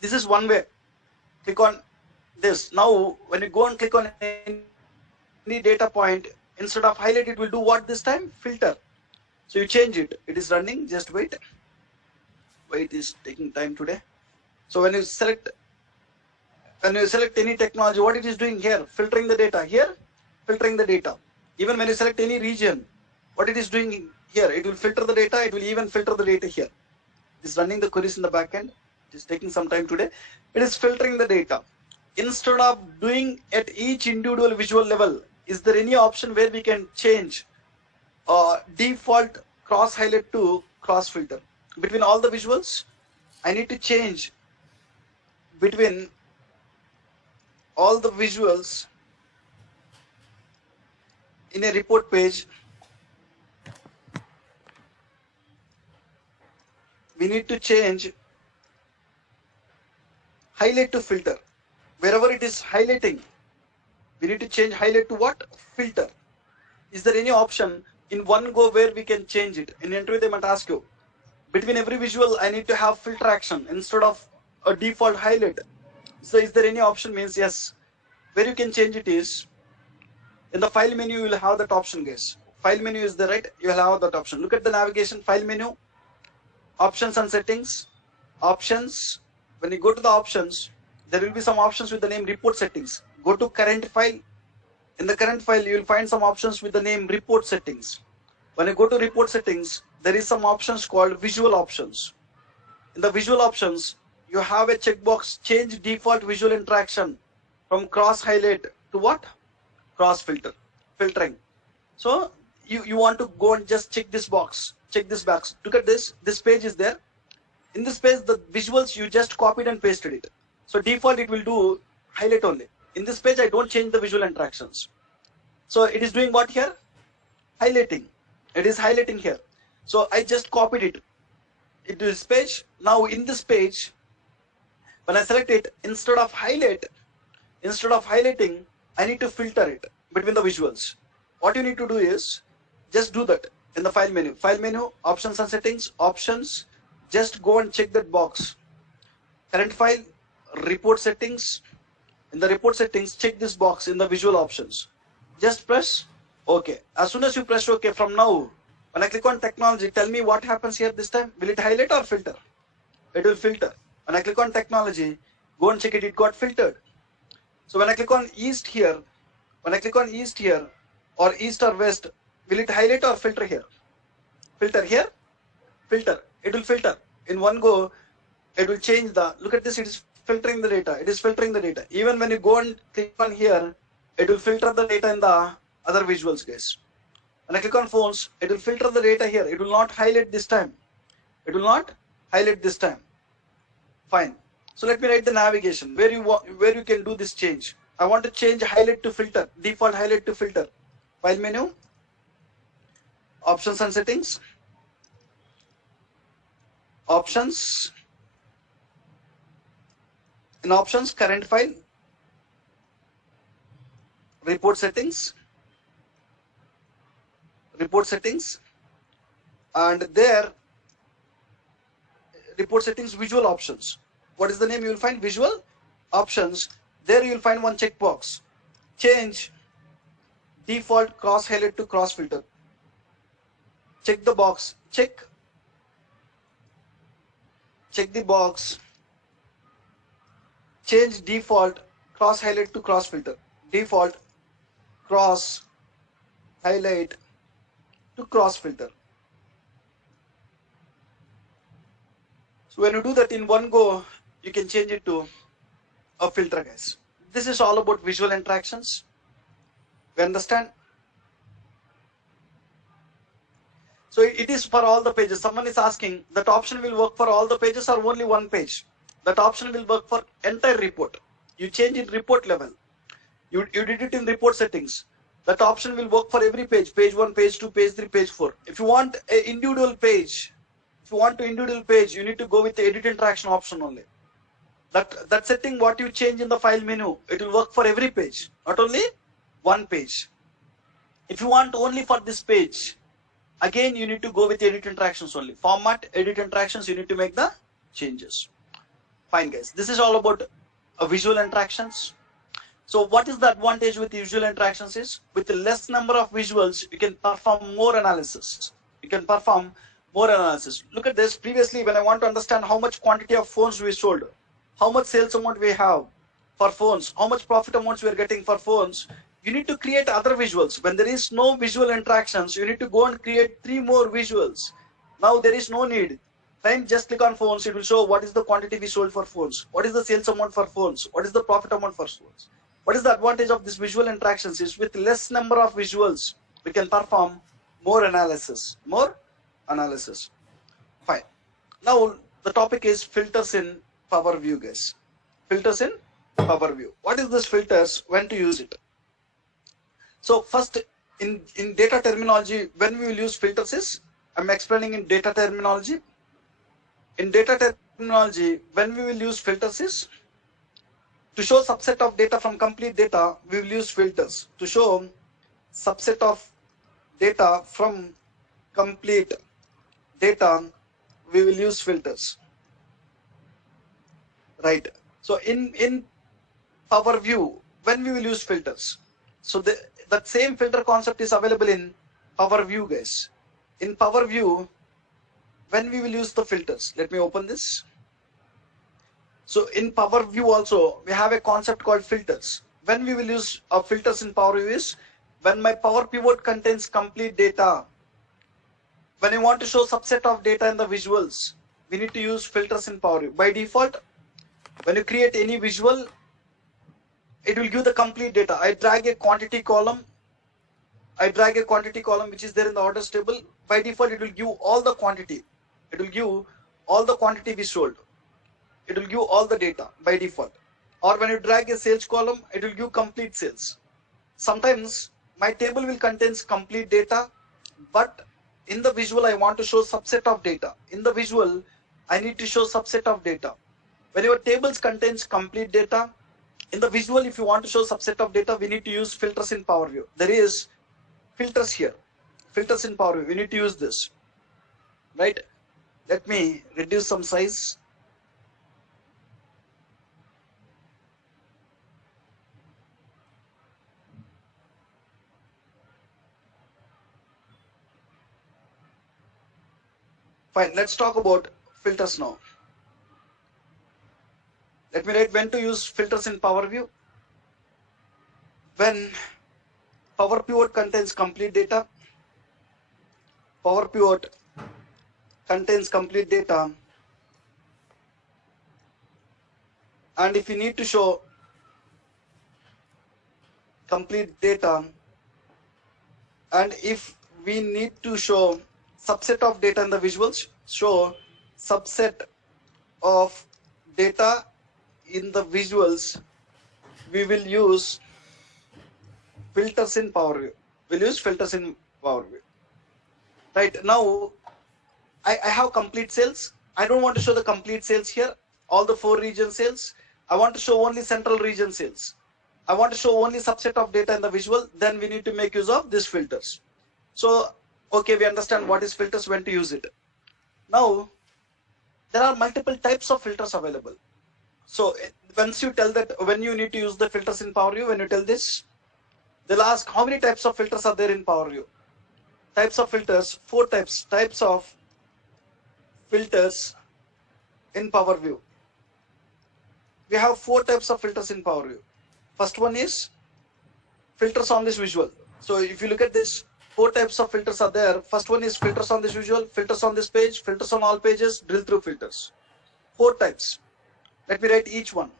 This is one way. Click on this. Now, when you go and click on any data point, instead of highlight, it will do what this time? Filter. So you change it. It is running. Just wait. Wait is taking time today. So when you select any technology, what it is doing here? Filtering the data. Here, filtering the data. Even when you select any region, what it is doing here? It will filter the data. It will even filter the data here. It is running the queries in the backend. It is taking some time today. It is filtering the data. Instead of doing at each individual visual level, is there any option where we can change default cross highlight to cross filter between all the visuals? I need to change between all the visuals in a report page. We need to change highlight to filter. Wherever it is highlighting, we need to change highlight to what? Filter. Is there any option in one go where we can change it? In interview, they might ask you, between every visual, I need to have filter action instead of a default highlight. So is there any option? Means yes. Where you can change it is, in the file menu, you will have that option, guys. File menu is there, right? You will have that option. Look at the navigation, file menu, options and settings, options. When you go to the options, there will be some options with the name report settings. Go to current file. In the current file, you will find some options with the name report settings. When you go to report settings, there is some options called visual options. In the visual options, you have a checkbox, change default visual interaction from cross highlight to what? Cross filter, filtering. So you want to go and just check this box, check this box. Look at this page is there. In this page, the visuals, you just copied and pasted it. So default, it will do highlight only. In this page, I don't change the visual interactions. So it is doing what here? Highlighting. It is highlighting here. So I just copied it into this page. Now in this page, when I select it, instead of highlighting, I need to filter it between the visuals. What you need to do is just do that in the file menu. File menu, options and settings, options. Just go and check that box. Current file, report settings. In the report settings, check this box in the visual options. Just press OK. As soon as you press OK, from now, when I click on technology, tell me what happens here this time. Will it highlight or filter? It will filter. When I click on technology, go and check it, it got filtered. So when I click on east here, or east or west, will it highlight or filter here? Filter here, filter. It will filter. In one go, it will change the, look at this, it is filtering the data. It is filtering the data. Even when you go and click on here, it will filter the data in the other visuals, guys. When I click on phones, it will filter the data here. It will not highlight this time. Fine. So let me write the navigation where you can do this change. I want to change highlight to filter, default highlight to filter. File menu, options and settings, options. In options, current file, report settings, and there report settings, visual options. What is the name? You will find visual options. There you will find one checkbox, change default cross highlight to cross filter. Check the box, check the box, change default cross highlight to cross filter. Default cross highlight to cross filter. So when you do that in one go, you can change it to a filter, guys. This is all about visual interactions. We understand? So it is for all the pages. Someone is asking, that option will work for all the pages or only one page? That option will work for entire report. You change in report level. You did it in report settings. That option will work for every page. Page 1, page 2, page 3, page 4. If you want an individual page, you need to go with the edit interaction option only. That setting, what you change in the file menu, it will work for every page, not only one page. If you want only for this page, again you need to go with edit interactions only. Format, edit interactions, you need to make the changes. Fine, guys. This is all about visual interactions. So what is the advantage with visual interactions is, with the less number of visuals, you can perform more analysis. You can perform more analysis. Look at this. Previously, when I want to understand how much quantity of phones we sold, how much sales amount we have for phones, how much profit amounts we are getting for phones, you need to create other visuals. When there is no visual interactions, you need to go and create 3 more visuals. Now there is no need. Fine, just click on phones. It will show what is the quantity we sold for phones, what is the sales amount for phones, what is the profit amount for phones. What is the advantage of this visual interactions is, with less number of visuals, we can perform more analysis. More analysis. Fine. Now the topic is filters in Power View, guys. Filters in Power View. What is this filters? When to use it? So first, in data terminology, when we will use filters is, I'm explaining in data terminology. In data terminology, when we will use filters is, to show subset of data from complete data, we will use filters. To show subset of data from complete data, we will use filters. Right. So in Power View, when we will use filters, so that same filter concept is available in Power View, guys. In Power View, when we will use the filters, let me open this. So in Power View also, we have a concept called filters. When we will use filters in Power View is, when my Power Pivot contains complete data. When I want to show subset of data in the visuals, we need to use filters in Power View. By default, when you create any visual, it will give the complete data. I drag a quantity column which is there in the orders table. By default, it will give all the quantity. It will give all the quantity we sold. It will give all the data by default. Or when you drag a sales column, it will give complete sales. Sometimes my table will contain complete data, but in the visual I want to show subset of data. In the visual, I need to show subset of data. When your tables contains complete data, in the visual, if you want to show subset of data, we need to use filters in Power View. There is filters here. Filters in Power View. We need to use this. Right? Let me reduce some size. Fine, let's talk about filters now. Let me write when to use filters in Power View. When Power Pivot contains complete data, Power Pivot contains complete data, and if you need to show complete data, and if we need to show subset of data in the visuals, show subset of data in the visuals, we will use filters in Power View. We'll use filters in Power View. Right, now I have complete sales. I don't want to show the complete sales here, all the 4 region sales. I want to show only central region sales. I want to show only subset of data in the visual. Then we need to make use of these filters. So, okay, we understand what is filters, when to use it. Now, there are multiple types of filters available. So, once you tell that when you need to use the filters in Power View, when you tell this, they'll ask how many types of filters are there in Power View. Types of filters, 4 types. Types of filters in Power View. We have 4 types of filters in Power View. First one is filters on this visual. So if you look at this, 4 types of filters are there. First one is filters on this visual, filters on this page, filters on all pages, drill through filters. 4 types. Let me write each one.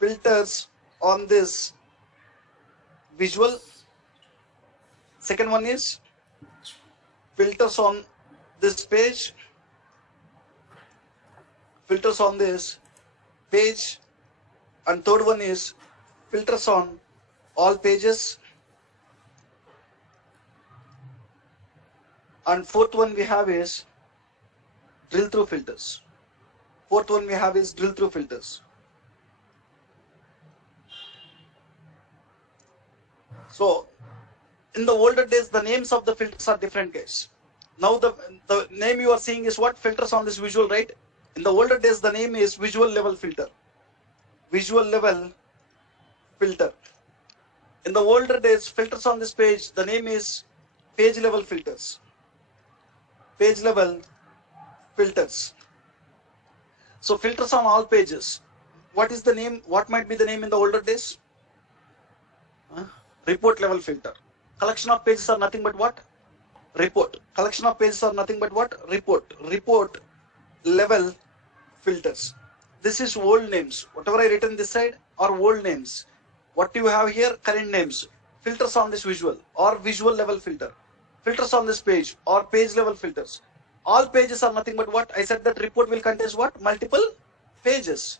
Filters on this visual. Second one is filters on this page, filters on this page, and third one is filters on all pages, and fourth one we have is drill through filters. Fourth one we have is drill through filters. So in the older days, the names of the filters are different, guys. Now the name you are seeing is what? Filters on this visual, right? In the older days, the name is visual level filter. Visual level filter. In the older days, filters on this page, the name is page level filters. Page level filters. So filters on all pages. What is the name? What might be the name in the older days? Report level filter. Collection of pages are nothing but what? Report. Collection of pages are nothing but what? Report. Report level filters. This is old names. Whatever I written this side are old names. What you have here? Current names. Filters on this visual or visual level filter. Filters on this page or page level filters. All pages are nothing but what? I said that report will contain what? Multiple pages.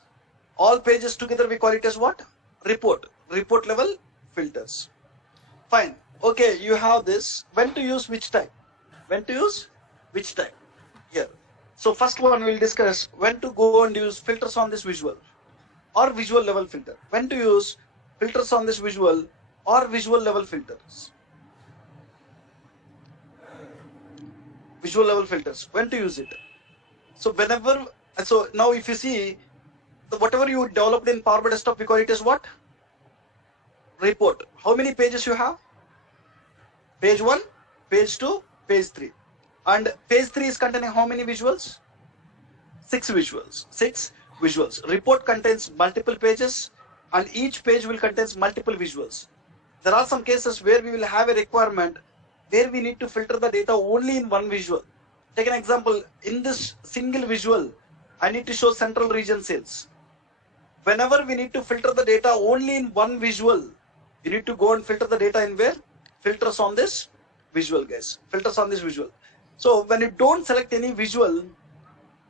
All pages together we call it as what? Report. Report level filters. Fine. Okay, you have this. When to use which type? When to use which type? Here. So first one we'll discuss when to go and use filters on this visual or visual level filter. When to use filters on this visual or visual level filters. Visual level filters. When to use it? So whenever, so now if you see, whatever you developed in Power BI Desktop, we call it as what? Report. How many pages you have? Page 1, page 2, page 3. And page 3 is containing how many visuals? 6 visuals. 6 visuals. Report contains multiple pages and each page will contain multiple visuals. There are some cases where we will have a requirement where we need to filter the data only in one visual. Take an example. In this single visual, I need to show central region sales. Whenever we need to filter the data only in one visual, you need to go and filter the data in where? Filters on this visual, guys. Filters on this visual. So when you don't select any visual,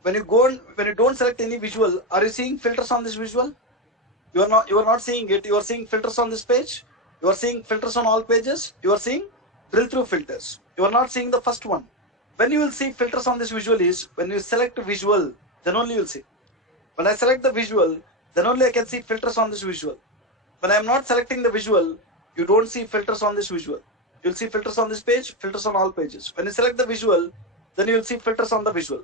when you don't select any visual, are you seeing filters on this visual? You are not seeing it. You are seeing filters on this page. You are seeing filters on all pages. You are seeing drill through filters. You are not seeing the first one. When you will see filters on this visual is when you select a visual, then only you will see. When I select the visual, then only I can see filters on this visual. When I am not selecting the visual, you don't see filters on this visual. You'll see filters on this page, filters on all pages. When you select the visual, then you'll see filters on the visual.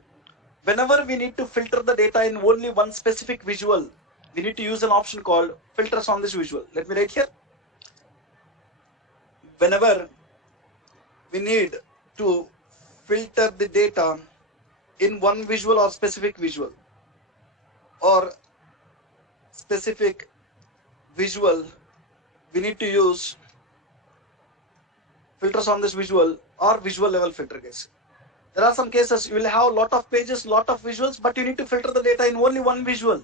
Whenever we need to filter the data in only one specific visual, we need to use an option called filters on this visual. Let me write here. Whenever we need to filter the data in one visual or specific visual, we need to use filters on this visual or visual level filter, guys. There are some cases you will have a lot of pages, lot of visuals, but you need to filter the data in only one visual.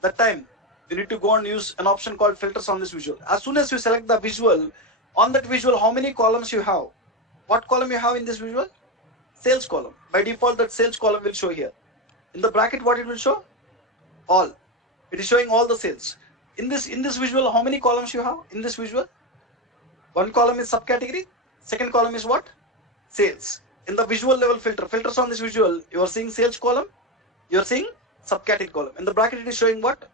That time you need to go and use an option called filters on this visual. As soon as you select the visual, on that visual how many columns you have? What column you have in this visual? Sales column. By default that sales column will show here. In the bracket what it will show? All. It is showing all the sales. In this visual how many columns you have in this visual? One column is subcategory, second column is what? Sales. In the visual level filter, filters on this visual, you are seeing sales column, you are seeing subcategory column. In the bracket it is showing what?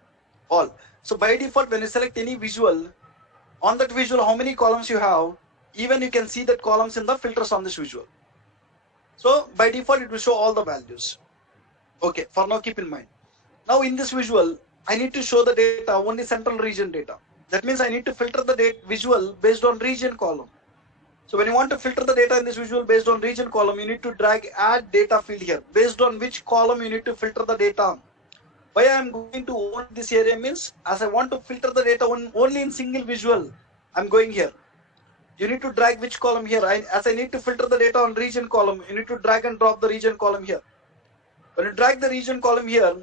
All. So by default when you select any visual, on that visual how many columns you have, even you can see that columns in the filters on this visual. So by default it will show all the values. Okay, for now keep in mind. Now in this visual, I need to show the data only central region data. That means I need to filter the data visual based on region column. So when you want to filter the data in this visual based on region column, you need to drag add data field here. Based on which column you need to filter the data. Why I am going to own this area means as I want to filter the data only in single visual, I am going here. You need to drag which column here. As I need to filter the data on region column, you need to drag and drop the region column here. When you drag the region column here,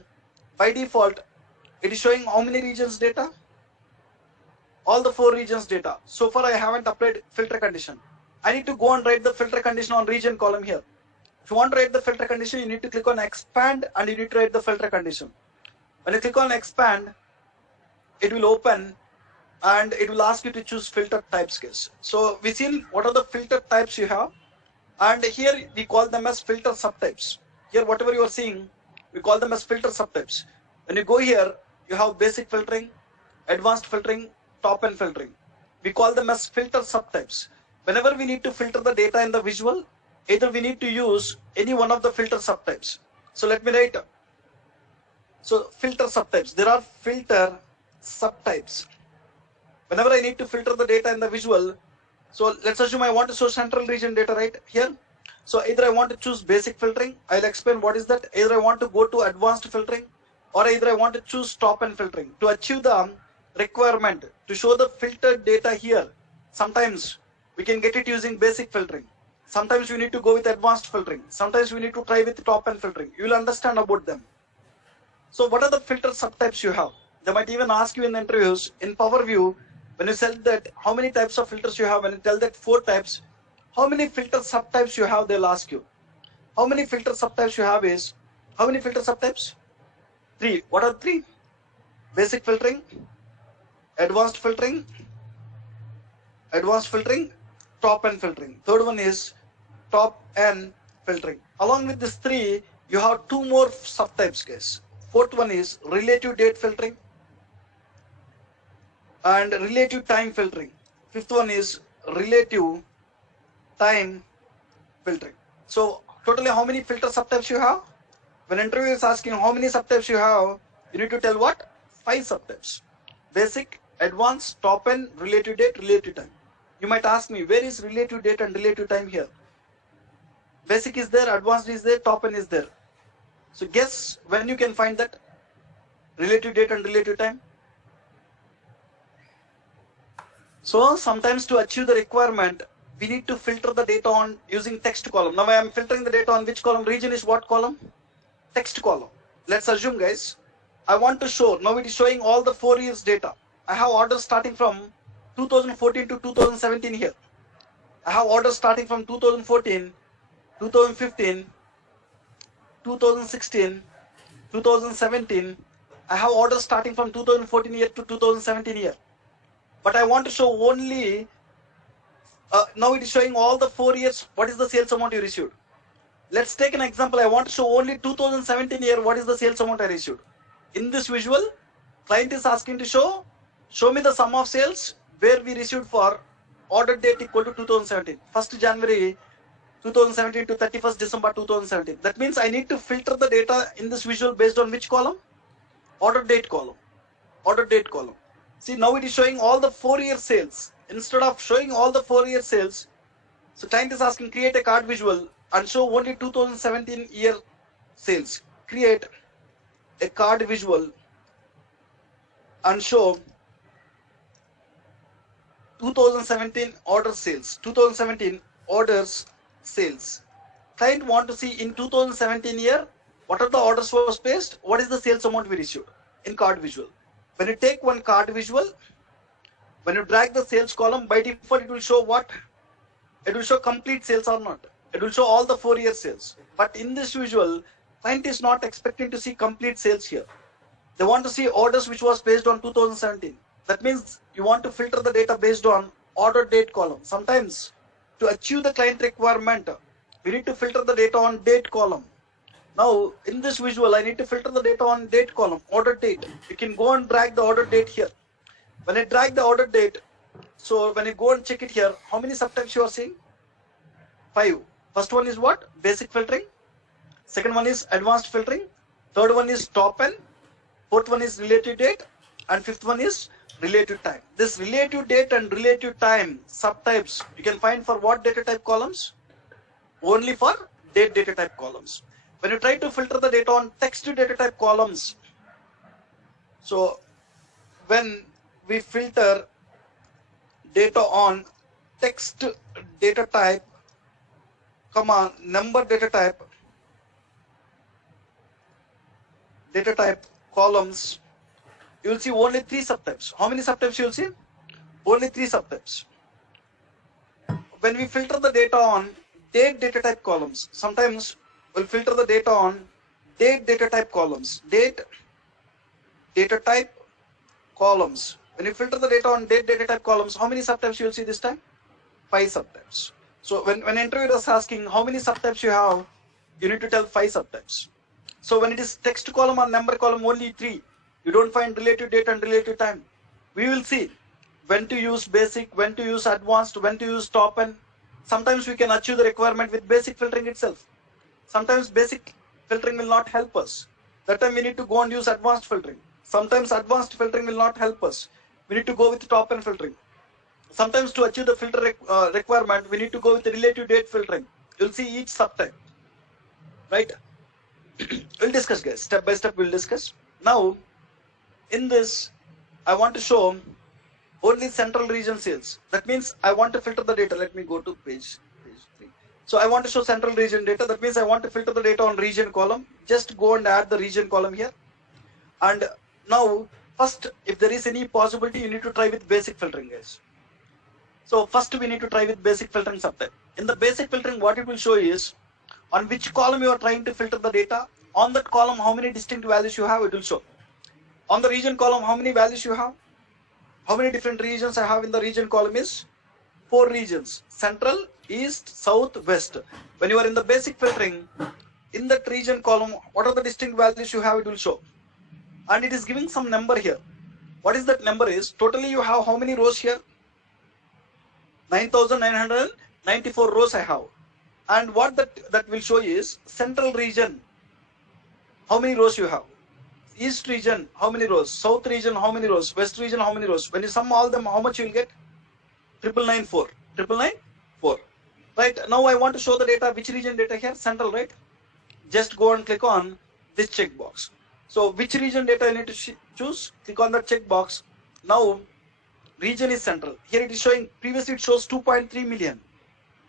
by default, it is showing how many regions data? All the 4 regions data. So far I haven't applied filter condition. I need to go and write the filter condition on region column here. If you want to write the filter condition, you need to click on expand and you need to write the filter condition. When you click on expand, it will open and it will ask you to choose filter types, guys. So we seen what are the filter types you have, and here we call them as filter subtypes. Here whatever you are seeing, we call them as filter subtypes. When you go here, you have basic filtering, advanced filtering, top end filtering. We call them as filter subtypes. Whenever we need to filter the data in the visual, either we need to use any one of the filter subtypes. So let me write So filter subtypes. There are filter subtypes. Whenever I need to filter the data in the visual, so let's assume I want to show central region data right here. So either I want to choose basic filtering, I'll explain what is that. Either I want to go to advanced filtering, or either I want to choose top and filtering. To achieve the requirement to show the filtered data here, sometimes we can get it using basic filtering. Sometimes we need to go with advanced filtering. Sometimes we need to try with top and filtering. You will understand about them. So what are the filter subtypes you have? They might even ask you in the interviews in Power View, when you said that how many types of filters you have, when you tell that 4 types, how many filter subtypes you have, they'll ask you. How many filter subtypes you have is, how many filter subtypes? 3. What are 3? Basic filtering, advanced filtering, top and filtering. Third one is top and filtering. Along with these 3, you have 2 more subtypes, guys. Fourth one is relative date filtering and relative time filtering. Fifth one is relative time filtering. So totally how many filter subtypes you have? When interviewer is asking how many subtypes you have, you need to tell what? 5 subtypes. Basic, advanced, top end, relative date, relative time. You might ask me, where is relative date and relative time here? Basic is there, advanced is there, top end is there. So guess when you can find that relative date and relative time. So sometimes to achieve the requirement, we need to filter the data on using text column. Now I am filtering the data on which column? Region is what column? Text column. Let's assume, guys, I want to show, now it is showing all the 4 years data. I have orders starting from 2014 to 2017 here. I have orders starting from 2014, 2015, 2016, 2017. I have orders starting from 2014 year to 2017 year. But I want to show only, now it is showing all the 4 years, what is the sales amount you received. Let's take an example. I want to show only 2017 year, what is the sales amount I received. In this visual, client is asking to show me the sum of sales where we received for order date equal to 2017. 1st January 2017 to 31st December 2017. That means I need to filter the data in this visual based on which column? Order date column. Order date column. See, now it is showing all the 4 year sales. Instead of showing all the 4 year sales, so client is asking create a card visual and show only 2017 year sales. Create a card visual and show 2017 order sales. 2017 orders sales. Client want to see in 2017 year, what are the orders was placed, what is the sales amount we received in card visual. When you take one card visual, when you drag the sales column, by default it will show what? It will show complete sales or not. It will show all the 4 year sales. But in this visual, client is not expecting to see complete sales here. They want to see orders which was based on 2017. That means you want to filter the data based on order date column. Sometimes to achieve the client requirement, we need to filter the data on date column. Now in this visual, I need to filter the data on date column, order date. You can go and drag the order date here. When I drag the order date, so when you go and check it here, how many subtypes you are seeing? 5. First one is what? Basic filtering. Second one is advanced filtering. Third one is top end. Fourth one is relative date. And fifth one is relative time. This relative date and relative time subtypes you can find for what data type columns? Only for date data type columns. When you try to filter the data on text data type columns, so when we filter data on text data type, comma, number data type columns, you will see only 3 subtypes. How many subtypes you will see? Only 3 subtypes. When we filter the data on date data type columns, sometimes we'll filter the data on date data type columns. Date data type columns. When you filter the data on date data type columns, how many subtypes you will see this time? 5 subtypes. So when interviewer is asking how many subtypes you have, you need to tell 5 subtypes. So when it is text column or number column, only 3. You don't find relative date and relative time. We will see when to use basic, when to use advanced, when to use top end. Sometimes we can achieve the requirement with basic filtering itself. Sometimes basic filtering will not help us. That time we need to go and use advanced filtering. Sometimes advanced filtering will not help us. We need to go with top end filtering. Sometimes to achieve the filter requirement, we need to go with the relative date filtering. You'll see each subtype, right? We'll discuss, guys. Step by step, we'll discuss. Now, in this, I want to show only central region sales. That means I want to filter the data. Let me go to page 3. So I want to show central region data. That means I want to filter the data on region column. Just go and add the region column here. And now, first, if there is any possibility, you need to try with basic filtering, guys. So first we need to try with basic filtering subtype. In the basic filtering, what it will show is on which column you are trying to filter the data. On that column, how many distinct values you have, it will show. On the region column, how many values you have? How many different regions I have in the region column is 4 regions: central, east, south, west. When you are in the basic filtering, in that region column, what are the distinct values you have, it will show. And it is giving some number here. What is that number is? Totally you have how many rows here? 9,994 rows I have. And what that will show is central region, how many rows you have? East region, how many rows? South region, how many rows? West region, how many rows? When you sum all them, how much you will get? 999,4. Right, now I want to show the data. Which region data here? Central, right? Just go and click on this checkbox. So which region data I need to choose? Click on that checkbox. Now region is central. Here it is showing, previously it shows 2.3 million.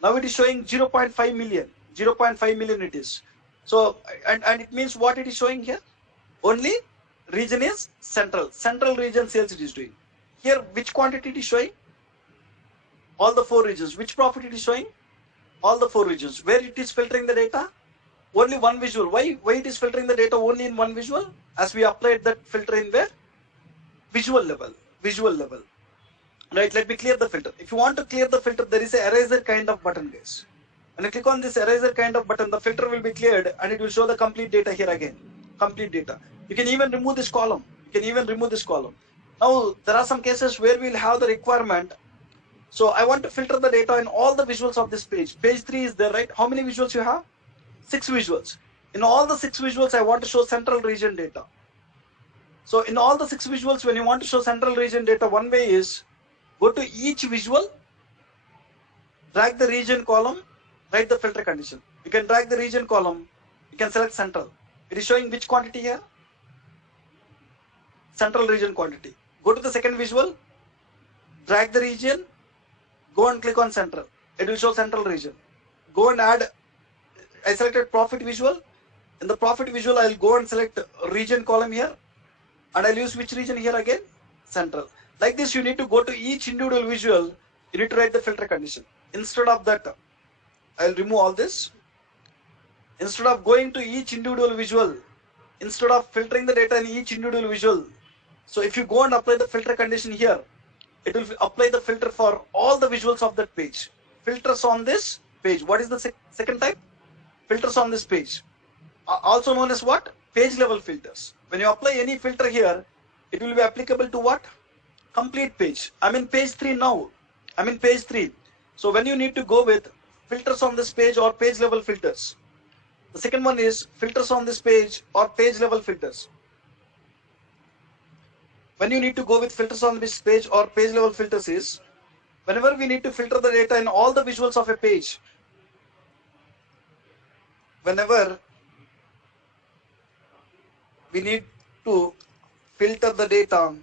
Now it is showing 0.5 million. 0.5 million it is. So, and it means what it is showing here? Only region is central. Central region sales it is doing. Here, which quantity it is showing? All the 4 regions. Which profit it is showing? All the 4 regions. Where it is filtering the data? Only one visual. Why it is filtering the data only in one visual? As we applied that filter in where? Visual level. Visual level. Right, let me clear the filter. If you want to clear the filter, there is a eraser kind of button, guys. When you click on this eraser kind of button, the filter will be cleared and it will show the complete data here again. Complete data. You can even remove this column. Now, there are some cases where we will have the requirement. So I want to filter the data in all the visuals of this page. Page 3 is there, right? How many visuals you have? 6 visuals. In all the 6 visuals, I want to show central region data. So in all the 6 visuals, when you want to show central region data, one way is go to each visual, drag the region column, write the filter condition. You can drag the region column, you can select central. It is showing which quantity here? Central region quantity. Go to the second visual, drag the region, go and click on central. It will show central region. Go and add, I selected profit visual. In the profit visual, I will go and select region column here. And I'll use which region here again? Central. Like this, you need to go to each individual visual. You need to write the filter condition. Instead of that, I'll remove all this. Instead of going to each individual visual, instead of filtering the data in each individual visual, so if you go and apply the filter condition here, it will apply the filter for all the visuals of that page. Filters on this page. What is the second type? Filters on this page. Also known as what? Page level filters. When you apply any filter here, it will be applicable to what? Complete page. I'm in page 3 now. I'm in page 3. So when you need to go with filters on this page or page level filters. The second one is filters on this page or page level filters. When you need to go with filters on this page or page level filters is whenever we need to filter the data in all the visuals of a page. Whenever we need to filter the data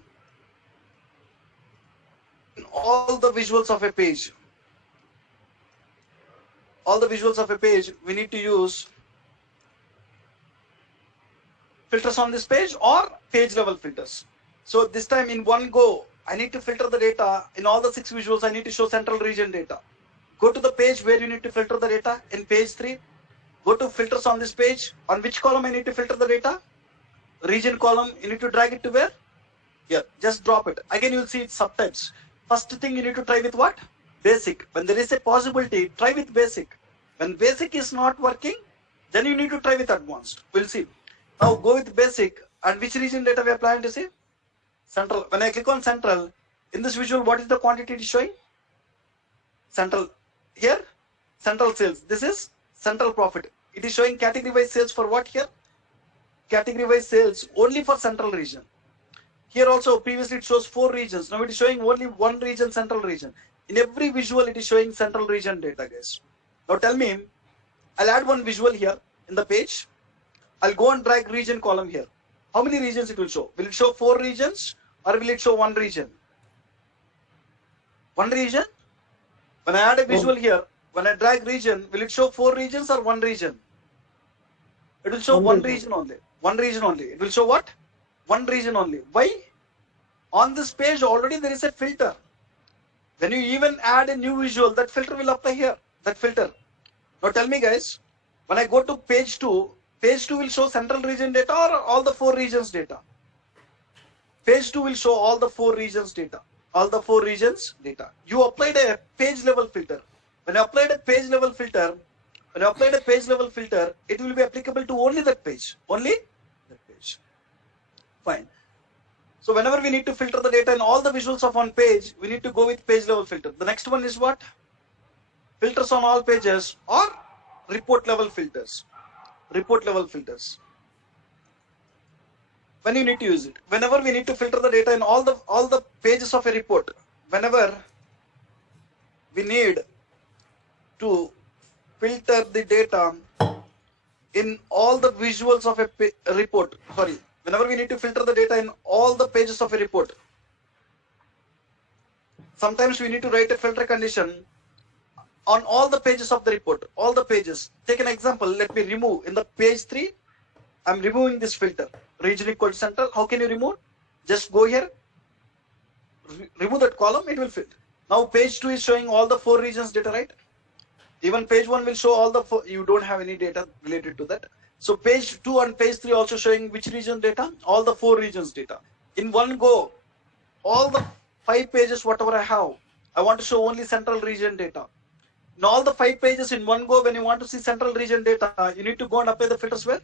in all the visuals of a page. All the visuals of a page, we need to use filters on this page or page level filters. So this time in one go, I need to filter the data in all the 6 visuals. I need to show central region data. Go to the page where you need to filter the data in page 3. Go to filters on this page. On which column I need to filter the data? Region column. You need to drag it to where? Here. Just drop it. Again, you will see its subtypes. First thing you need to try with what? Basic. When there is a possibility, try with basic. When basic is not working, then you need to try with advanced. We'll see. Now go with basic. And which region data we are planning to see? Central. When I click on central, in this visual, what is the quantity it is showing? Central. Here, central sales. This is central profit. It is showing category wise sales for what here? category wise sales only for central region. Here also previously it shows 4 regions. Now it is showing only one region, central region. In every visual it is showing central region data, guys. Now tell me, I'll add one visual here in the page. I'll go and drag region column here. How many regions it will show? Will it show 4 regions or will it show 1 region? 1 region? When I add a visual here, when I drag region, will it show 4 regions or 1 region? It will show one region only. 1 region only. It will show what? 1 region only. Why? On this page already there is a filter. When you even add a new visual, that filter will apply here. That filter. Now tell me guys, when I go to page 2 will show central region data or all the 4 regions data? Page 2 will show all the 4 regions data. All the 4 regions data. You applied a page level filter. When you applied a page level filter, it will be applicable to only that page. Only that page. Fine. So whenever we need to filter the data in all the visuals of one page, we need to go with page level filter. The next one is what? Filters on all pages or report level filters. Report level filters. When you need to use it. Whenever we need to filter the data in all the pages of a report, whenever we need to filter the data in all the visuals of a report. Whenever we need to filter the data in all the pages of a report, sometimes we need to write a filter condition on all the pages of the report, all the pages. Take an example, let me remove in the page 3, I'm removing this filter, region equal to central. How can you remove? Just go here, remove that column, it will fit. Now page 2 is showing all the 4 regions data, right? Even page 1 will show all the 4, you don't have any data related to that. So page 2 and page 3 also showing which region data? All the 4 regions data. In one go, all the 5 pages, whatever I have, I want to show only central region data. In all the 5 pages in one go, when you want to see central region data, you need to go and apply the filters where?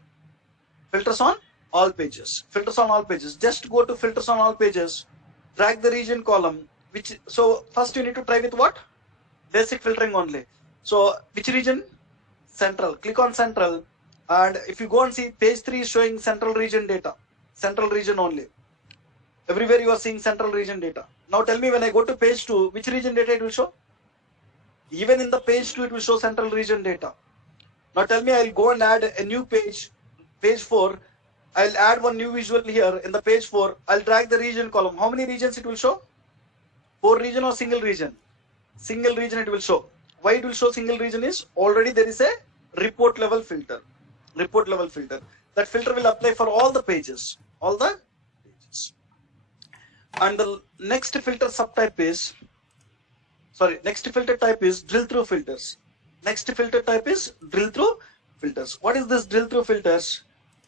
Filters on all pages. Filters on all pages. Just go to filters on all pages, drag the region column, so first you need to try with what? Basic filtering only. So which region? Central. Click on central, and if you go and see page 3 is showing central region data. Central region only. Everywhere you are seeing central region data. Now tell me, when I go to page 2, which region data it will show? Even in the page 2 it will show central region data. Now tell me, I'll go and add a new page, page 4. I'll add one new visual here in the page 4. I'll drag the region column. How many regions it will show? 4 region or single region? Single region it will show. Why it will show single region is already there is a report level filter. Report level filter. That filter will apply for all the pages. All the pages. And the next filter subtype is, next filter type is drill through filters. Next filter type is drill through filters. What is this drill through filters?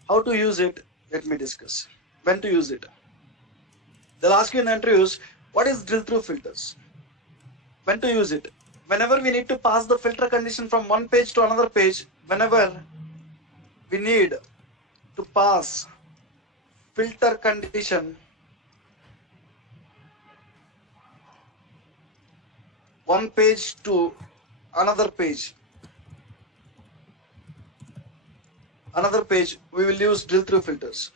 How to use it? Let me discuss. When to use it? They'll ask you in the interviews, what is drill through filters? When to use it? Whenever we need to pass the filter condition from one page to another page, whenever we need to pass filter condition one page to another page, we will use drill through filters.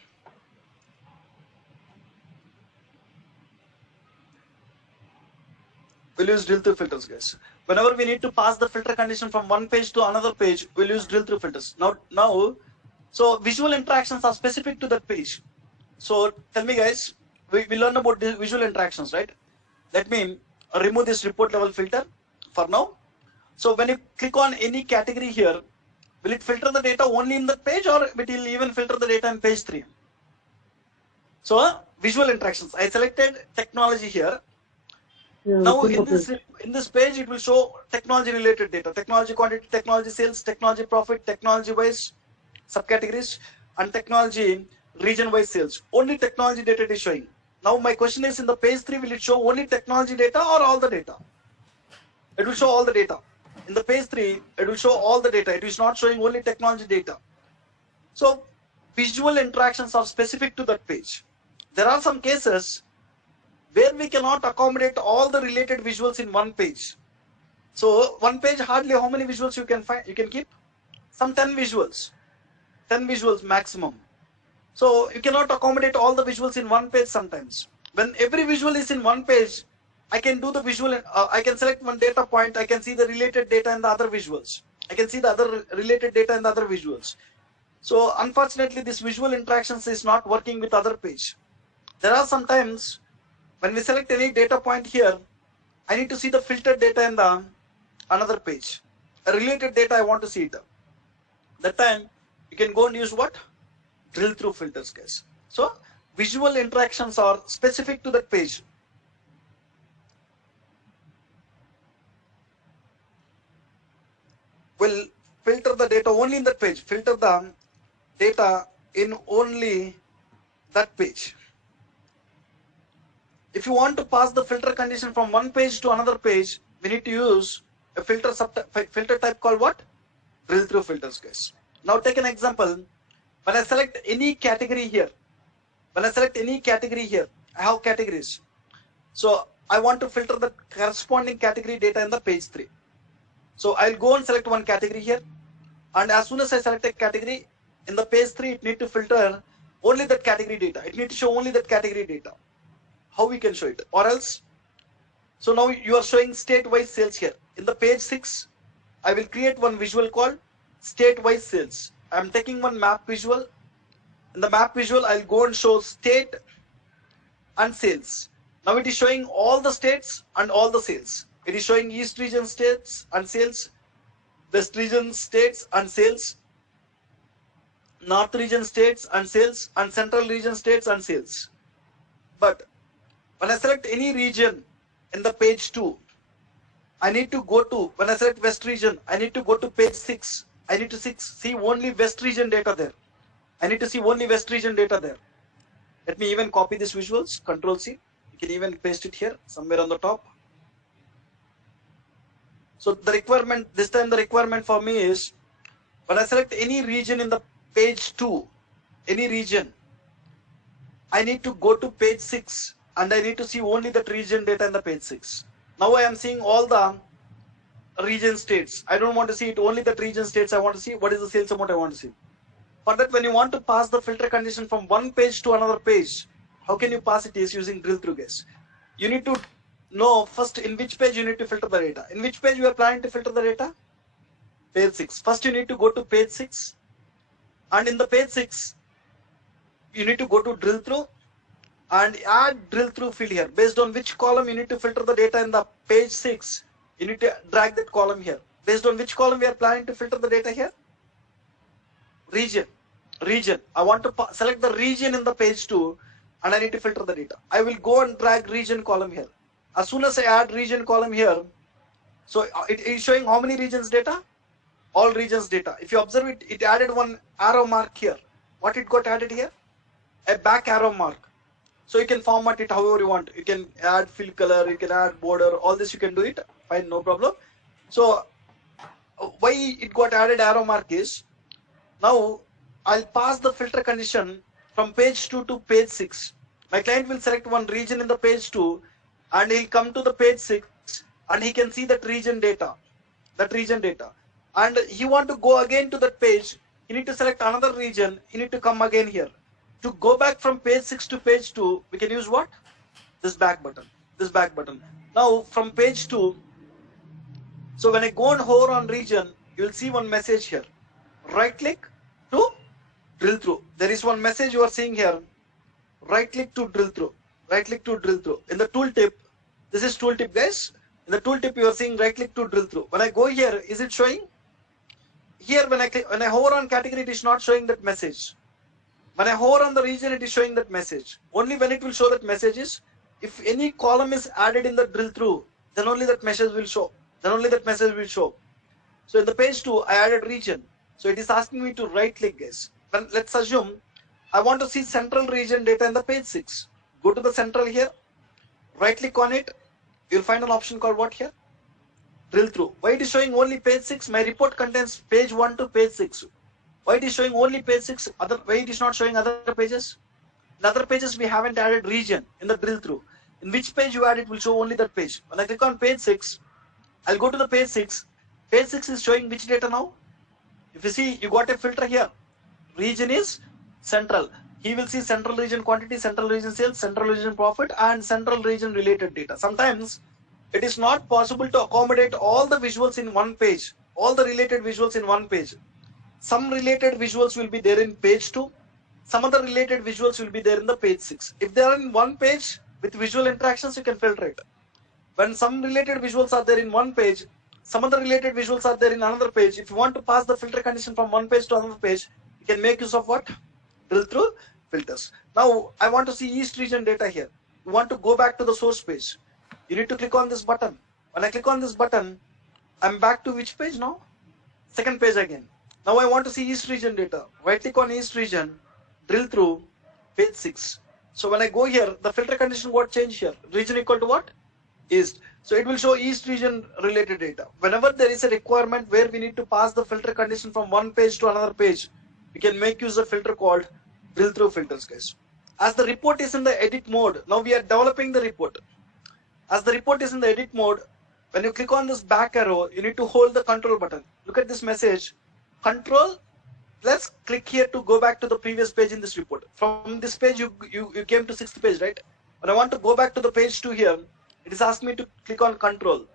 We'll use drill through filters, guys. Whenever we need to pass the filter condition from one page to another page, we'll use drill through filters. So visual interactions are specific to that page. So tell me, guys, we learn about the visual interactions, right? Let me remove this report level filter for now. So when you click on any category here, will it filter the data only in that page, or it will even filter the data in page 3? So visual interactions. I selected technology here. Now in this page it will show technology related data, technology quantity, technology sales, technology profit, technology wise subcategories, and technology region wise sales. Only technology data it is showing. Now my question is, in the page 3 will it show only technology data or all the data? It will show all the data. In the page 3 it will show all the data. It is not showing only technology data. So visual interactions are specific to that page. There are some cases where we cannot accommodate all the related visuals in one page. So one page, hardly how many visuals you can find? You can keep some 10 visuals. 10 visuals maximum. So you cannot accommodate all the visuals in one page sometimes. When every visual is in one page, I can do the visual, I can select one data point, I can see the related data in the other visuals. I can see the other related data in the other visuals. So unfortunately, this visual interactions is not working with other page. There are sometimes when we select any data point here, I need to see the filtered data in the another page. A related data I want to see it. That time you can go and use what? Drill through filters, guys. So visual interactions are specific to that page. Will filter the data only in that page. Filter the data in only that page. If you want to pass the filter condition from one page to another page, we need to use a filter type called what? Drill through filters, guys. Now take an example. When I select any category here, I have categories. So I want to filter the corresponding category data in the page 3. So I'll go and select one category here. And as soon as I select a category, in the page 3, it need to filter only that category data. It need to show only that category data. How we can show it? Or else, so now you are showing state-wise sales here. In the page 6, I will create one visual called state-wise sales. I am taking one map visual. In the map visual, I'll go and show state and sales. Now it is showing all the states and all the sales. It is showing East region states and sales, West region states and sales, North region states and sales, and Central region states and sales. But when I select any region in the page 2, I need to go to, when I select West region, I need to go to page 6. I need to see only West region data there. Let me even copy these visuals, Control C. You can even paste it here, somewhere on the top. So the requirement, this time the requirement for me is, when I select any region in the page 2, any region, I need to go to page 6 and I need to see only that region data in the page 6. Now I am seeing all the region states. I don't want to see it only that region states. I want to see what is the sales amount I want to see. For that, when you want to pass the filter condition from one page to another page, how can you pass it is using drill through, guys. You need to know first in which page you need to filter the data. In which page you are planning to filter the data? Page 6. First you need to go to page 6, and in the page 6 you need to go to drill through and add drill through field here. Based on which column you need to filter the data in the page 6, you need to drag that column here. Based on which column we are planning to filter the data here? Region. I want to select the region in the page 2 and I need to filter the data. I will go and drag region column here. As soon as I add region column here, so it is showing how many regions data? All regions data. If you observe it, it added one arrow mark here. What it got added here? A back arrow mark. So you can format it however you want. You can add fill color, you can add border, all this you can do it. Fine, no problem. So why it got added arrow mark is, now I'll pass the filter condition from page 2 to page 6. My client will select one region in the page 2 and he'll come to the page 6 and he can see that region data. And he want to go again to that page, you need to select another region, you need to come again here. To go back from page 6 to page 2, we can use what? This back button. Now from page 2, so when I go and hover on region, you will see one message here. Right click to drill through. There is one message you are seeing here. Right click to drill through. In the tooltip, this is tooltip, guys. In the tooltip you are seeing right click to drill through. When I go here, is it showing? Here when I hover on category, it is not showing that message. When I hover on the region, it is showing that message. Only when it will show that message is, if any column is added in the drill through, then only that message will show. So in the page 2, I added region. So it is asking me to right click, guys. Let's assume I want to see central region data in the page 6. Go to the central here, right click on it. You'll find an option called what here? Drill through. Why it is showing only page 6? My report contains page 1 to page 6. Why it is showing only page 6? Why it is not showing other pages? In other pages we haven't added region in the drill through. In which page you add, it will show only that page. When I click on page 6, I'll go to the page 6. Page 6 is showing which data now? If you see, you got a filter here. Region is central. he will see central region quantity, central region sales, central region profit, and central region related data. Sometimes it is not possible to accommodate all the visuals in one page, all the related visuals in one page. Some related visuals will be there in page 2. Some other related visuals will be there in the page 6. If they are in one page with visual interactions, you can filter it. When some related visuals are there in one page, some other related visuals are there in another page. If you want to pass the filter condition from one page to another page, you can make use of what? Drill through filters. Now, I want to see East region data here. You want to go back to the source page. You need to click on this button. When I click on this button, I'm back to which page now? Second page again. Now I want to see East region data. Right click on East region, drill through page 6. So when I go here, the filter condition got changed here. Region equal to what? East. So it will show East region related data. Whenever there is a requirement where we need to pass the filter condition from one page to another page, we can make use of filter called drill through filters, guys. As the report is in the edit mode, now we are developing the report. As the report is in the edit mode, when you click on this back arrow, you need to hold the control button. Look at this message. Control, let's click here to go back to the previous page in this report. From this page, you came to 6th page, right? When I want to go back to the page 2 here, it is asking me to click on control.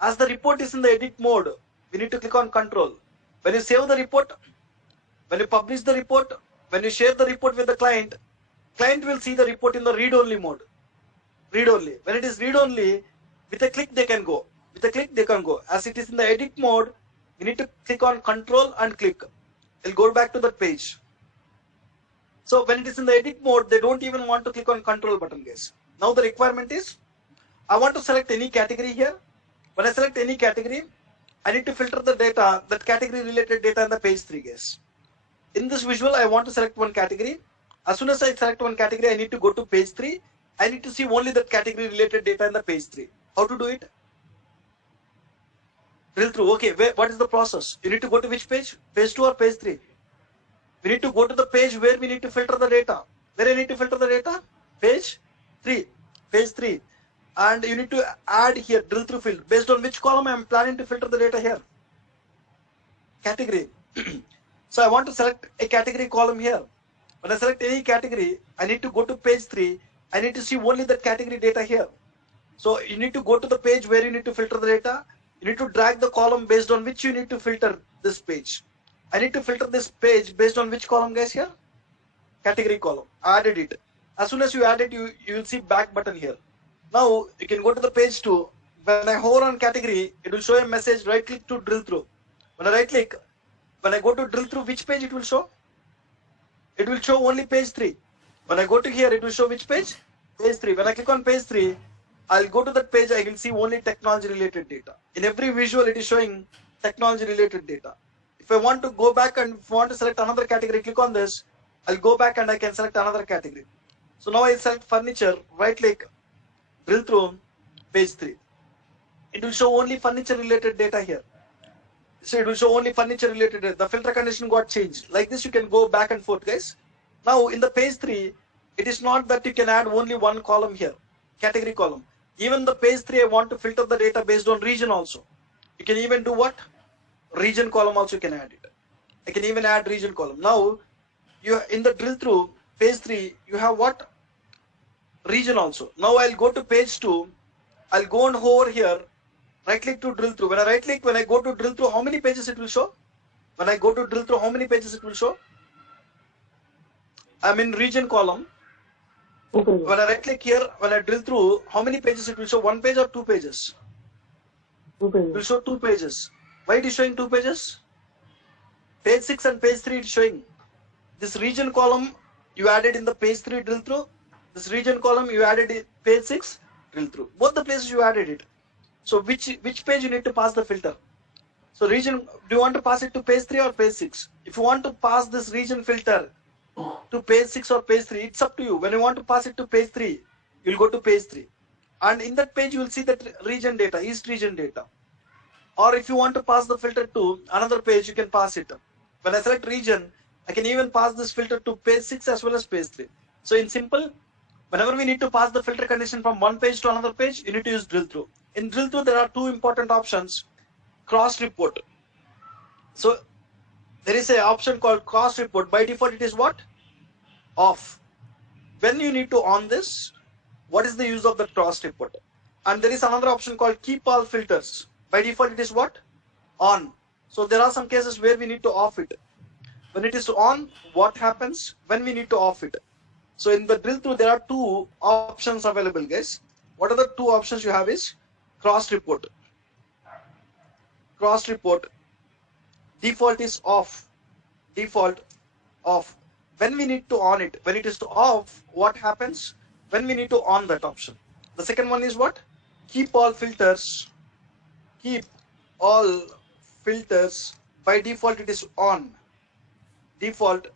As the report is in the edit mode, we need to click on control. When you save the report, when you publish the report, when you share the report with the client will see the report in the read-only mode. Read-only. When it is read-only, with a click they can go. With a click they can go. As it is in the edit mode, you need to click on control and click. It'll go back to that page. So when it is in the edit mode, they don't even want to click on control button, guys. Now the requirement is, I want to select any category here. When I select any category, I need to filter the data, that category related data in the page 3, guys. In this visual, I want to select one category. As soon as I select one category, I need to go to page 3. I need to see only that category related data in the page 3. How to do it? Drill through. Okay, what is the process? You need to go to which page? Page 2 or page 3? We need to go to the page where we need to filter the data. Where I need to filter the data? Page 3. Page 3. And you need to add here drill through field. Based on which column I am planning to filter the data here? Category. So I want to select a category column here. When I select any category, I need to go to page 3. I need to see only that category data here. So you need to go to the page where you need to filter the data. You need to drag the column based on which you need to filter this page. I need to filter this page based on which column, guys, here? Category column. I added it. As soon as you add it, you will see back button here. Now you can go to the page 2. When I hover on category, it will show a message, right click to drill through. When I right click, when I go to drill through, which page it will show? It will show only page 3. When I go to here, it will show which page? Page 3. When I click on page 3, I'll go to that page, I will see only technology related data. In every visual, it is showing technology related data. If I want to go back and if I want to select another category, click on this, I'll go back and I can select another category. So now I select furniture, right click, drill through, page 3. It will show only furniture related data here. So it will show only furniture related data. The filter condition got changed. Like this, you can go back and forth, guys. Now in the page 3, it is not that you can add only one column here, category column. Even the page 3, I want to filter the data based on region also. You can even do what? Region column also you can add it. I can even add region column. Now, you in the drill through, page 3, you have what? Region also. Now I'll go to page 2. I'll go and hover here. Right click to drill through. When I right click, when I go to drill through, how many pages it will show? When I go to drill through, how many pages it will show? I'm in region column. Okay. When I right click here, when I drill through, how many pages it will show? 1 page or 2 pages? 2 pages. It will show 2 pages. Why it is showing 2 pages? Page 6 and page 3 it is showing. This region column you added in the page 3 drill through. This region column you added in page 6 drill through. Both the places you added it. So which page you need to pass the filter? So region, do you want to pass it to page 3 or page 6? If you want to pass this region filter to page 6 or page 3, it's up to you. When you want to pass it to page 3, you'll go to page 3. And in that page, you will see that region data, East region data. Or if you want to pass the filter to another page, you can pass it. When I select region, I can even pass this filter to page 6 as well as page 3. So in simple, whenever we need to pass the filter condition from one page to another page, you need to use drill through. In drill through, there are 2 important options. Cross report. So there is an option called cross report. By default, it is what? off. When you need to on this, what is the use of the cross report? And there is another option called keep all filters. By default, it is what? On. So there are some cases where we need to off it. When it is on, what happens when we need to off it? So in the drill through, there are two options available, guys. What are the two options you have is cross report. Cross report. Default is off. Default off. When we need to on it, when it is to off, what happens when we need to on that option? The second one is what? Keep all filters. Keep all filters. By default, it is on. Default,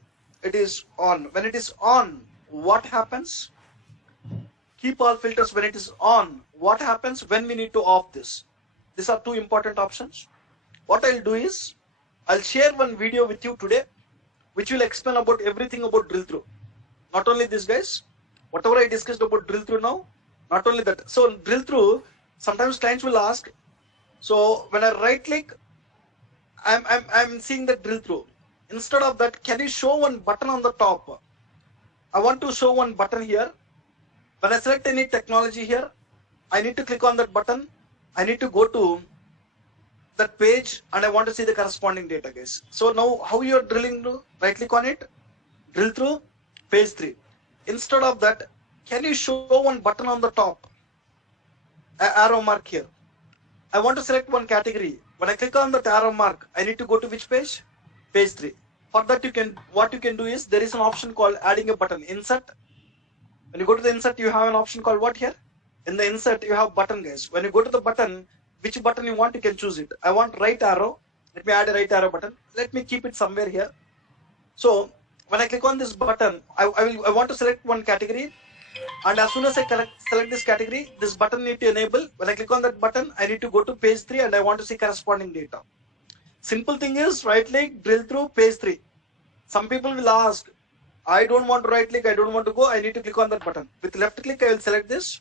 it is on. When it is on, what happens? Keep all filters when it is on. What happens when we need to off this? These are two important options. What I'll do is, I'll share one video with you today, which will explain about everything about drill through. Not only this, guys, whatever I discussed about drill through now, not only that. So drill through, sometimes clients will ask, so when I right click, I'm seeing the drill through. Instead of that, can you show one button on the top? I want to show one button here. When I select any technology here, I need to click on that button. I need to go to that page and I want to see the corresponding data, guys. So now how you are drilling through? Right click on it, drill through, page 3. Instead of that, can you show one button on the top? Arrow mark here. I want to select one category. When I click on that arrow mark, I need to go to which page? Page 3. For that, what you can do is, there is an option called adding a button, insert. When you go to the insert, you have an option called what here? In the insert, you have button, guys. When you go to the button, which button you want, you can choose it. I want right arrow. Let me add a right arrow button. Let me keep it somewhere here. So when I click on this button, I want to select one category. And as soon as I select this category, this button need to enable. When I click on that button, I need to go to page 3 and I want to see corresponding data. Simple thing is, right click, drill through, page 3. Some people will ask, I don't want to right click, I don't want to go, I need to click on that button. With left click, I will select this.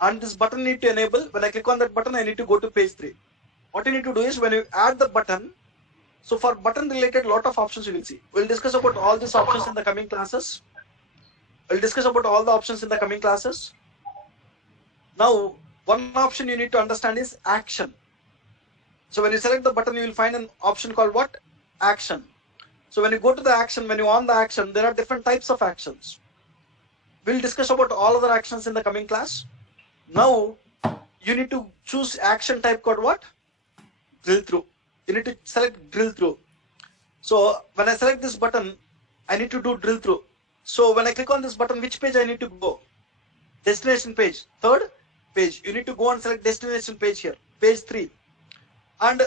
And this button need to enable. When I click on that button, I need to go to page 3. What you need to do is, when you add the button, so for button related, lot of options you will see. We'll discuss about all these options in the coming classes. We'll discuss about all the options in the coming classes. Now, one option you need to understand is action. So when you select the button, you will find an option called what? Action. So when you go to the action, when you on the action, there are different types of actions. We'll discuss about all other actions in the coming class. Now, you need to choose action type called what? Drill through. You need to select drill through. So when I select this button, I need to do drill through. So when I click on this button, which page I need to go? Destination page. Third page. You need to go and select destination page here. Page 3. And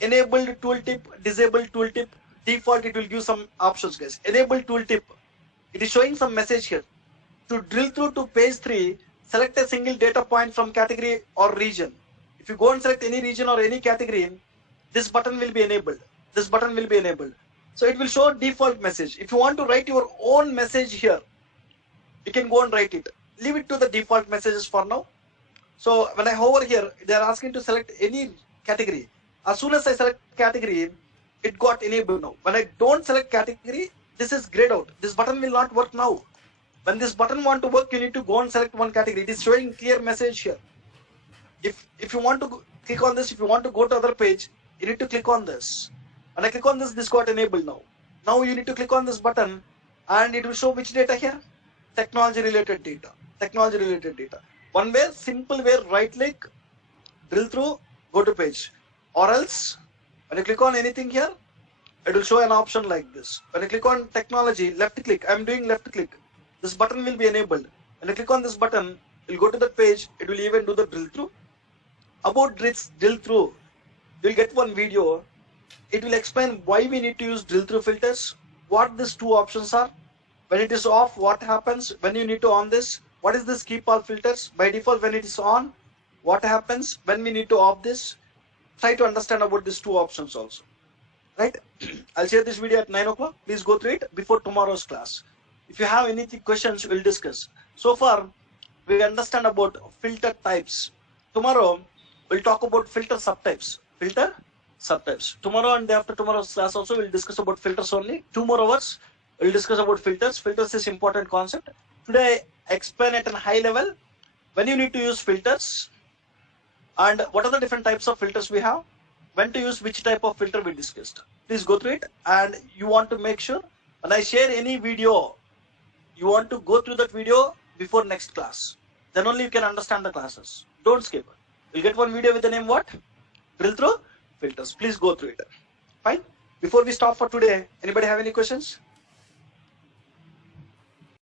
enabled tooltip, disabled tooltip. Default, it will give some options, guys. Enable tooltip. It is showing some message here. To drill through to page 3, select a single data point from category or region. If you go and select any region or any category, this button will be enabled. This button will be enabled. So it will show default message. If you want to write your own message here, you can go and write it. Leave it to the default messages for now. So when I hover here, they are asking to select any category. As soon as I select category, it got enabled now. When I don't select category, this is grayed out. This button will not work now. When this button want to work, you need to go and select one category. It is showing clear message here. If you want to click on this, if you want to go to other page, you need to click on this. When I click on this, this got enabled now. Now you need to click on this button and it will show which data here? Technology related data. Technology related data. One way, simple way, right click, drill through, go to page. Or else, when you click on anything here, it will show an option like this. When I click on technology, left click, I'm doing left click. This button will be enabled. When I click on this button, it will go to the page, it will even do the drill through. About drill through, you'll get one video. It will explain why we need to use drill through filters, what these two options are. When it is off, what happens when you need to on this? What is this keep all filters? By default, when it is on, what happens when we need to off this? Try to understand about these two options also. Right? I'll share this video at 9 o'clock. Please go through it before tomorrow's class. If you have any questions, we'll discuss. So far, we understand about filter types. Tomorrow, we'll talk about filter subtypes. Filter subtypes. Tomorrow and day after tomorrow's class also, we'll discuss about filters only. 2 more hours. We'll discuss about filters. Filters is important concept. Today I explain at a high level when you need to use filters and what are the different types of filters we have, when to use which type of filter we discussed. Please go through it, and you want to make sure when I share any video, you want to go through that video before next class. Then only you can understand the classes. Don't skip. You'll get one video with the name what? Drill through filters. Please go through it. Fine. Before we stop for today, anybody have any questions?